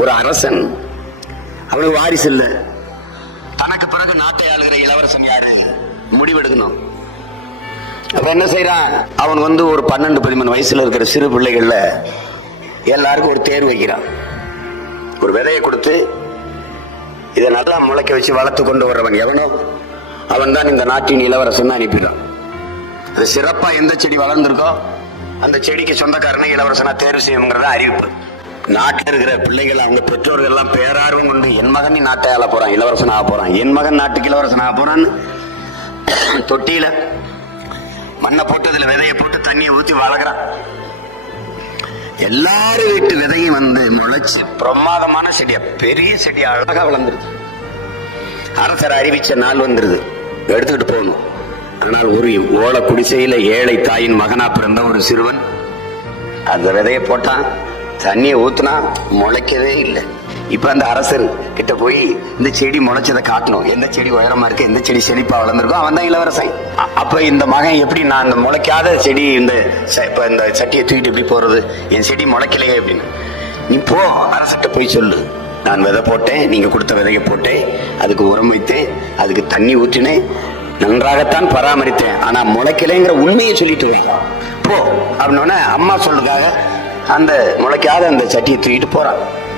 ஒரு அரசன், அவனுக்கு வாரிசு இல்ல, தனக்கு பிறகு நாட்டை ஆளுகிற இளவரசன் யாரு முடிவெடுக்கணும். அப்ப என்ன செய்யறான், அவன் ஒரு 12-13 வயசுல இருக்கிற சிறு பிள்ளைகள்ல எல்லாருக்கும் ஒரு தேர்வு வைக்கிறான். ஒரு விதையை கொடுத்து இதை நல்லா முளைக்க வச்சு வளர்த்து கொண்டு வர்றவன் எவனோ அவன் தான் இந்த நாட்டின் இளவரசன் அனுப்பிடான். அது சிறப்பா எந்த செடி வளர்ந்துருக்கோ அந்த செடிக்கு சொந்தக்காரனை இளவரசனா தேர்வு செய்யுங்கிறத அறிவிப்பு. நாட்டில் இருக்கிற பிள்ளைகள் அவங்க பெற்றோர்கள் எல்லாம் பேரார்வம் கொண்டு, என் மகன் நீ நாட்டை ஆள போறான், இளவரசன் ஆக போறான், என் மகன் நாட்டுக்கு இளவரசன் ஆக போறான்னு தொட்டியில மண்ணை போட்டு அதுல விதையை போட்டு தண்ணியை ஊத்தி வளர்க்குறான். எல்லாரும் வீட்டு விதையும் முளைச்சு பிரமாதமான செடியா, பெரிய செடியா அழகா வளர்ந்துருது. அரசர் அறிவிச்ச நாள் வந்துருது, எடுத்துக்கிட்டு போகணும். ஆனால் ஒரு ஓலை குடிசையில ஏழை தாயின் மகனா பிறந்த ஒரு சிறுவன் அந்த விதையை போட்டான், தண்ணியை ஊத்துனா முளைக்கவே இல்லை. இப்ப அந்த அரசர் கிட்ட போய் இந்த செடி முளைச்சதை காட்டணும், எந்த செடி உயரமா இருக்கு, எந்த செடி செழிப்பா வளர்ந்துருக்கோ அவன் தான் இளவரசன். அப்ப இந்த மகன் எப்படி, நான் இந்த முளைக்காத செடி இந்த சட்டியை தூக்கிட்டு எப்படி போறது, என் செடி முளைக்கலையே அப்படின்னு. நீ போ அரசர்கிட்ட போய் சொல்லு, நான் விதை போட்டேன், நீங்க கொடுத்த விதையை போட்டேன், அதுக்கு உரம் வைத்தேன், அதுக்கு தண்ணி ஊற்றினேன், நன்றாகத்தான் பராமரித்தேன், ஆனா முளைக்கலைங்கிற உண்மையை சொல்லிட்டு போ அப்படின்னோடனே அம்மா சொல்றதுக்காக அந்த முளைக்காத அந்த சட்டியை தூக்கிட்டு போறான்.